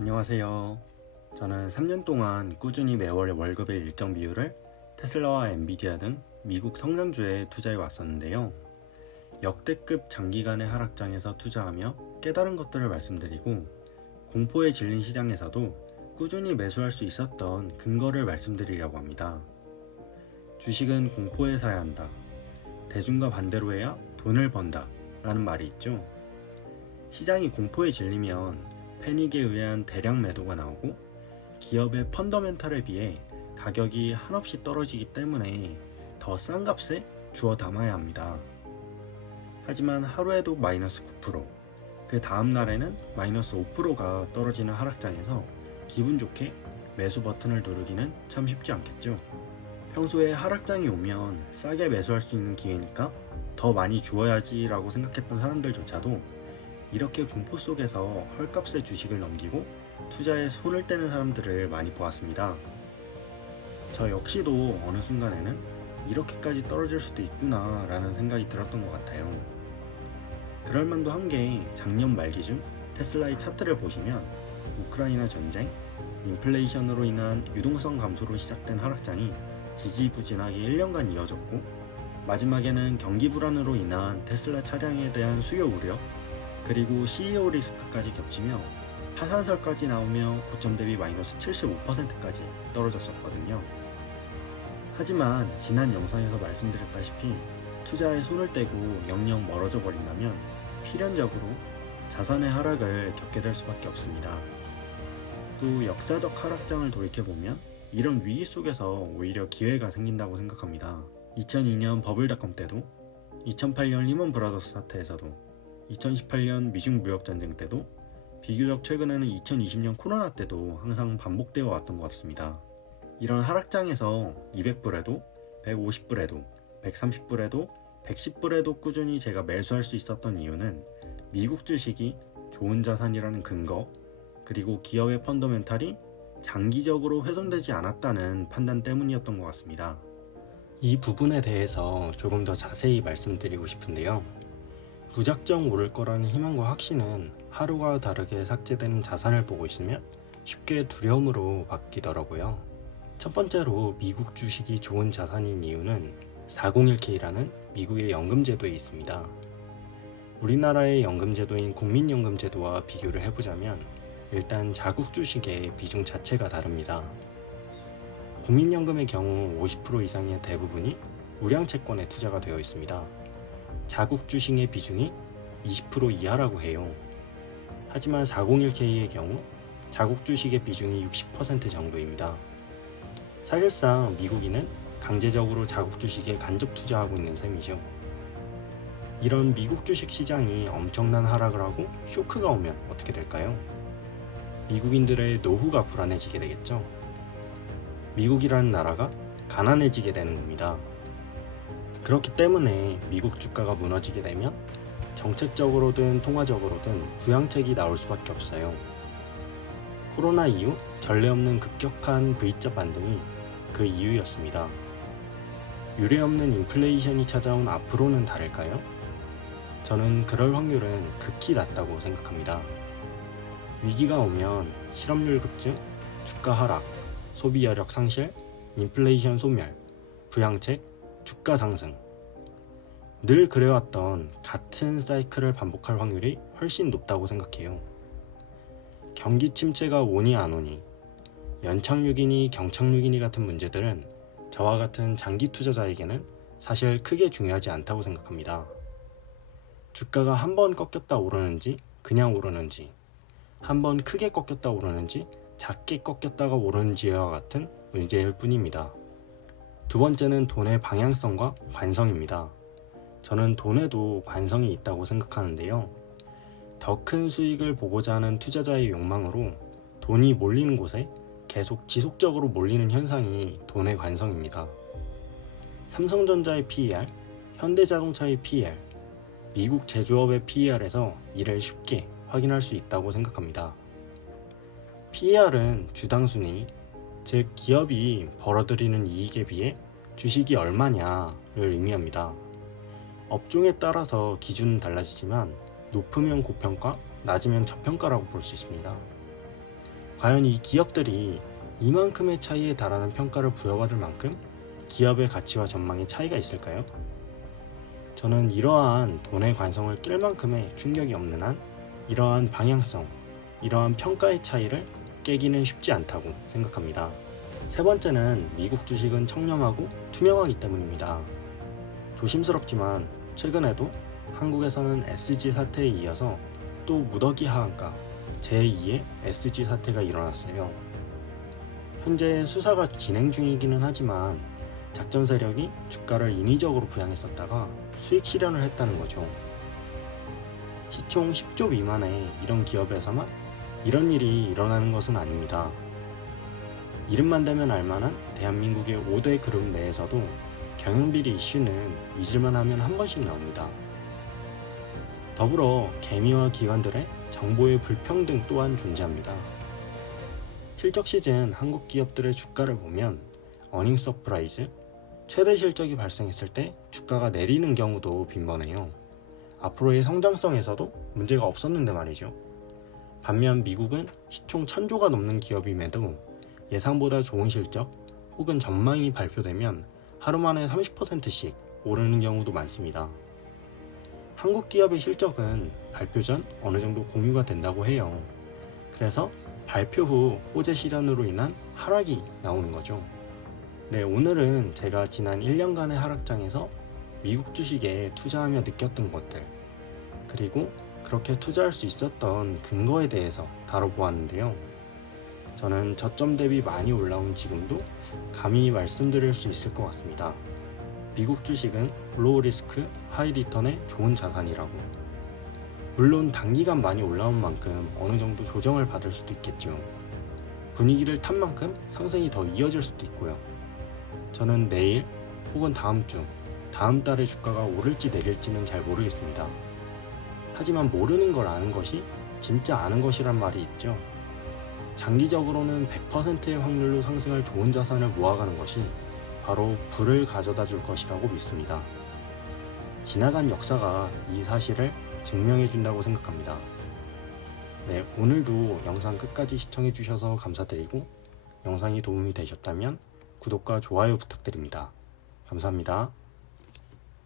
안녕하세요. 저는 3년 동안 꾸준히 매월 월급의 일정 비율을 테슬라와 엔비디아 등 미국 성장주에 투자해 왔었는데요. 역대급 장기간의 하락장에서 투자하며 깨달은 것들을 말씀드리고, 공포에 질린 시장에서도 꾸준히 매수할 수 있었던 근거를 말씀드리려고 합니다. 주식은 공포에 사야 한다. 대중과 반대로 해야 돈을 번다. 라는 말이 있죠. 시장이 공포에 질리면 패닉에 의한 대량 매도가 나오고, 기업의 펀더멘탈에 비해 가격이 한없이 떨어지기 때문에 더 싼 값에 주워 담아야 합니다. 하지만 하루에도 마이너스 9%, 그 다음 날에는 마이너스 5%가 떨어지는 하락장에서 기분 좋게 매수 버튼을 누르기는 참 쉽지 않겠죠. 평소에 하락장이 오면 싸게 매수할 수 있는 기회니까 더 많이 주어야지 라고 생각했던 사람들조차도 이렇게 공포 속에서 헐값에 주식을 넘기고 투자에 손을 떼는 사람들을 많이 보았습니다. 저 역시도 어느 순간에는 이렇게까지 떨어질 수도 있구나 라는 생각이 들었던 것 같아요. 그럴만도 한 게 작년 말기준 테슬라의 차트를 보시면 우크라이나 전쟁, 인플레이션으로 인한 유동성 감소로 시작된 하락장이 지지부진하게 1년간 이어졌고, 마지막에는 경기 불안으로 인한 테슬라 차량에 대한 수요 우려, 그리고 CEO 리스크까지 겹치며 파산설까지 나오며 고점 대비 마이너스 75%까지 떨어졌었거든요. 하지만 지난 영상에서 말씀드렸다시피 투자에 손을 떼고 영영 멀어져 버린다면 필연적으로 자산의 하락을 겪게 될 수밖에 없습니다. 또 역사적 하락장을 돌이켜보면 이런 위기 속에서 오히려 기회가 생긴다고 생각합니다. 2002년 버블닷컴 때도, 2008년 리먼 브라더스 사태에서도, 2018년 미중 무역전쟁 때도, 비교적 최근에는 2020년 코로나 때도 항상 반복되어 왔던 것 같습니다. 이런 하락장에서 200불에도, 150불에도, 130불에도, 110불에도 꾸준히 제가 매수할 수 있었던 이유는 미국 주식이 좋은 자산이라는 근거, 그리고 기업의 펀더멘탈이 장기적으로 훼손되지 않았다는 판단 때문이었던 것 같습니다. 이 부분에 대해서 조금 더 자세히 말씀드리고 싶은데요. 무작정 오를 거라는 희망과 확신은 하루가 다르게 삭제되는 자산을 보고 있으면 쉽게 두려움으로 바뀌더라고요. 첫 번째로 미국 주식이 좋은 자산인 이유는 401k라는 미국의 연금제도에 있습니다. 우리나라의 연금제도인 국민연금제도와 비교를 해보자면 일단 자국 주식의 비중 자체가 다릅니다. 국민연금의 경우 50% 이상의 대부분이 우량채권에 투자가 되어 있습니다. 자국 주식의 비중이 20% 이하라고 해요. 하지만 401k의 경우 자국 주식의 비중이 60% 정도입니다. 사실상 미국인은 강제적으로 자국 주식에 간접 투자하고 있는 셈이죠. 이런 미국 주식 시장이 엄청난 하락을 하고 쇼크가 오면 어떻게 될까요? 미국인들의 노후가 불안해지게 되겠죠. 미국이라는 나라가 가난해지게 되는 겁니다. 그렇기 때문에 미국 주가가 무너지게 되면 정책적으로든 통화적으로든 부양책이 나올 수밖에 없어요. 코로나 이후 전례 없는 급격한 V자 반등이 그 이유였습니다. 유례없는 인플레이션이 찾아온 앞으로는 다를까요? 저는 그럴 확률은 극히 낮다고 생각합니다. 위기가 오면 실업률 급증, 주가 하락, 소비 여력 상실, 인플레이션 소멸, 부양책, 주가 상승. 늘 그래왔던 같은 사이클을 반복할 확률이 훨씬 높다고 생각해요. 경기 침체가 오니 안 오니, 연착륙이니 경착륙이니 같은 문제들은 저와 같은 장기 투자자에게는 사실 크게 중요하지 않다고 생각합니다. 주가가 한 번 꺾였다 오르는지 그냥 오르는지, 한 번 크게 꺾였다 오르는지 작게 꺾였다가 오르는지와 같은 문제일 뿐입니다. 두 번째는 돈의 방향성과 관성입니다. 저는 돈에도 관성이 있다고 생각하는데요. 더 큰 수익을 보고자 하는 투자자의 욕망으로 돈이 몰리는 곳에 계속 지속적으로 몰리는 현상이 돈의 관성입니다. 삼성전자의 PER, 현대자동차의 PER, 미국 제조업의 PER에서 이를 쉽게 확인할 수 있다고 생각합니다. PER은 주당 순이익, 즉 기업이 벌어들이는 이익에 비해 주식이 얼마냐를 의미합니다. 업종에 따라서 기준은 달라지지만 높으면 고평가, 낮으면 저평가라고 볼 수 있습니다. 과연 이 기업들이 이만큼의 차이에 달하는 평가를 부여받을 만큼 기업의 가치와 전망에 차이가 있을까요? 저는 이러한 돈의 관성을 깰 만큼의 충격이 없는 한 이러한 방향성, 이러한 평가의 차이를 깨기는 쉽지 않다고 생각합니다. 세 번째는 미국 주식은 청렴하고 투명하기 때문입니다. 조심스럽지만 최근에도 한국에서는 SG 사태에 이어서 또 무더기 하한가 제2의 SG 사태가 일어났어요. 현재 수사가 진행 중이기는 하지만 작전 세력이 주가를 인위적으로 부양했었다가 수익 실현을 했다는 거죠. 시총 10조 미만의 이런 기업에서만 이런 일이 일어나는 것은 아닙니다. 이름만 대면 알만한 대한민국의 5대 그룹 내에서도 경영비리 이슈는 잊을만 하면 한 번씩 나옵니다. 더불어 개미와 기관들의 정보의 불평등 또한 존재합니다. 실적 시즌 한국 기업들의 주가를 보면 어닝 서프라이즈, 최대 실적이 발생했을 때 주가가 내리는 경우도 빈번해요. 앞으로의 성장성에서도 문제가 없었는데 말이죠. 반면 미국은 시총 1000조가 넘는 기업임에도 예상보다 좋은 실적 혹은 전망이 발표되면 하루 만에 30%씩 오르는 경우도 많습니다. 한국 기업의 실적은 발표 전 어느 정도 공유가 된다고 해요. 그래서 발표 후 호재 실현으로 인한 하락이 나오는 거죠. 네, 오늘은 제가 지난 1년간의 하락장에서 미국 주식에 투자하며 느꼈던 것들, 그리고 그렇게 투자할 수 있었던 근거에 대해서 다뤄보았는데요. 저는 저점 대비 많이 올라온 지금도 감히 말씀드릴 수 있을 것 같습니다. 미국 주식은 로우 리스크, 하이 리턴의 좋은 자산이라고. 물론 단기간 많이 올라온 만큼 어느 정도 조정을 받을 수도 있겠죠. 분위기를 탄 만큼 상승이 더 이어질 수도 있고요. 저는 내일 혹은 다음 주, 다음 달에 주가가 오를지 내릴지는 잘 모르겠습니다. 하지만 모르는 걸 아는 것이 진짜 아는 것이란 말이 있죠. 장기적으로는 100%의 확률로 상승할 좋은 자산을 모아가는 것이 바로 부를 가져다 줄 것이라고 믿습니다. 지나간 역사가 이 사실을 증명해 준다고 생각합니다. 네, 오늘도 영상 끝까지 시청해 주셔서 감사드리고 영상이 도움이 되셨다면 구독과 좋아요 부탁드립니다. 감사합니다.